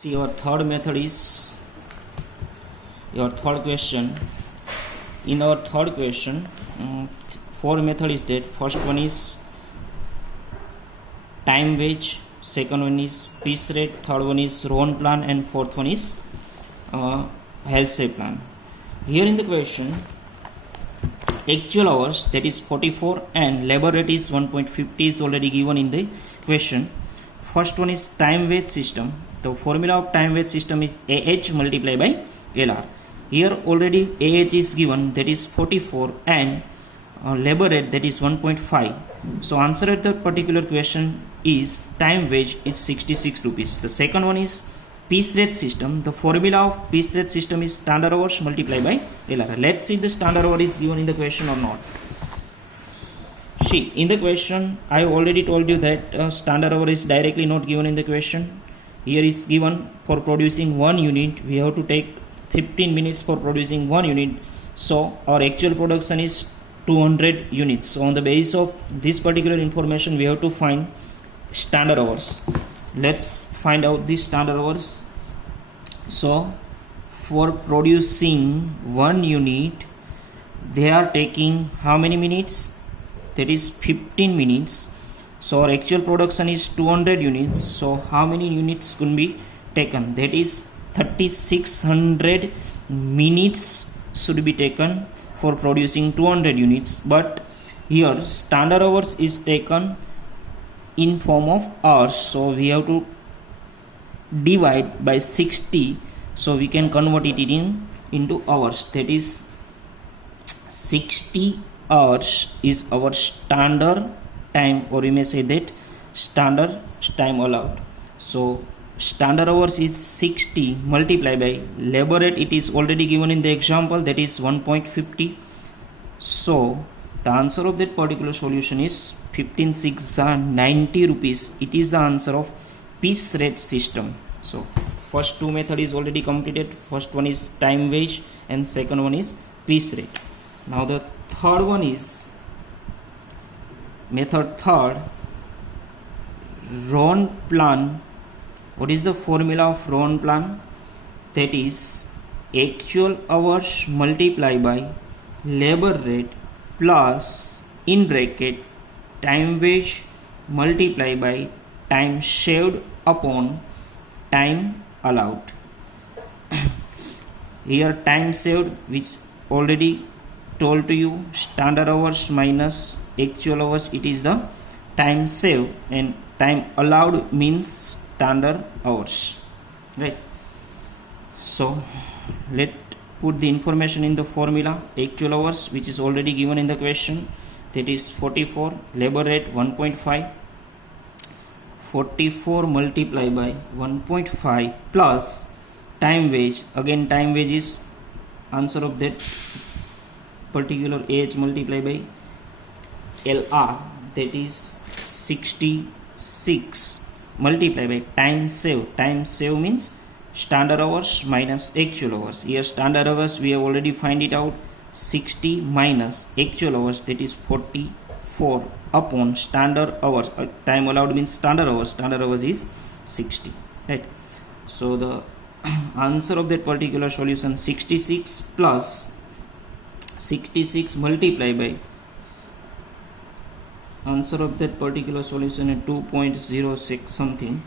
See, your third method is your third question. In our third question, four method is that. First one is time wage, second one is piece rate, third one is RON plan, and fourth one is Halsey plan. Here in the question, actual hours, that is 44, and labor rate is 1.50 is already given in the question. First one is time wage system. The formula of time wage system is AH multiplied by LR. Here already AH is given, that is 44, and labor rate, that is 1.5. So answer at that particular question is time wage is 66 rupees. The second one is piece rate system. The formula of piece rate system is standard hours multiplied by LR. Let's see the standard hour is given in the question or not. See, in the question I already told you that standard hour is directly not given in the question. Here is given for producing 1 unit, we have to take 15 minutes for producing 1 unit. So our actual production is 200 units. So on the basis of this particular information, we have to find standard hours. Let's find out the standard hours. So for producing 1 unit, they are taking how many minutes? That is 15 minutes. So our actual production is 200 units. So how many units could be taken? That is 3600 minutes should be taken for producing 200 units. But here standard hours is taken in form of hours. So we have to divide by 60. So we can convert it into hours. That is 60 hours is our standard time, or you may say that standard time allowed. So standard hours is 60 multiplied by labor rate. It is already given in the example, that is 1.50. So the answer of that particular solution is 15 6 are 90 rupees. It is the answer of piece rate system. So first two method is already completed. First one is time wage and second one is piece rate. Now the third one is method third, RON plan. What is the formula of RON plan? That is actual hours multiplied by labor rate plus in bracket time wage multiplied by time saved upon time allowed. Here time saved, which already told to you, standard hours minus actual hours, it is the time saved, and time allowed means standard hours, right? So let put the information in the formula. Actual hours, which is already given in the question, that is 44, labor rate 1.5, 44 multiplied by 1.5 plus time wage. Again time wage is answer of that particular age multiplied by LR, that is 66 multiplied by time save. Time save means standard hours minus actual hours. Here standard hours we have already find it out, 60 minus actual hours, that is 44 upon standard hours. Time allowed means standard hours. Standard hours is 60, right? So the answer of that particular solution 66 plus 66 multiplied by answer of that particular solution is 2.06 something.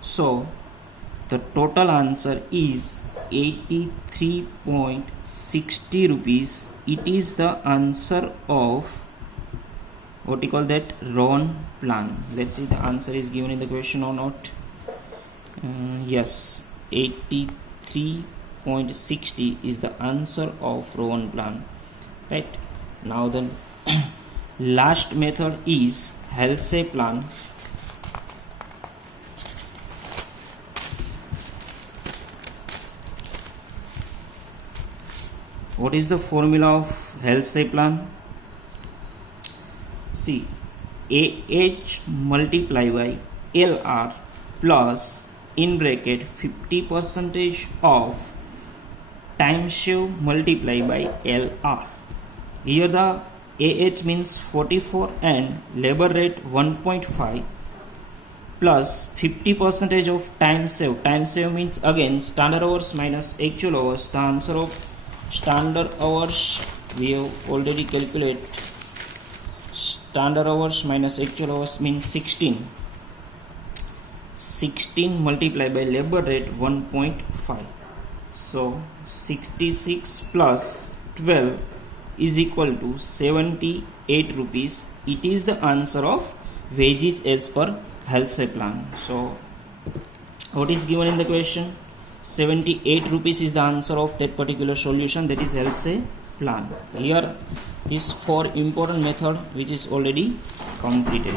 So the total answer is 83.60 rupees. It is the answer of what you call that RON plan. Let's see the answer is given in the question or not. Yes, 83.60 is the answer of RON plan, right? Now then last method is Halsey plan. What is the formula of Halsey plan? See, AH multiplied by LR plus in bracket 50% of time save multiplied by LR. Here the AH means 44 and labor rate 1.5 plus 50% of time save. Time save means again standard hours minus actual hours. The answer of standard hours we have already calculated. Standard hours minus actual hours means 16. 16 multiplied by labor rate 1.5. So 66 plus 12 is equal to 78 rupees. It is the answer of wages as per Halsey plan. So what is given in the question? 78 rupees is the answer of that particular solution, that is Halsey plan. Here is 4 important method which is already completed.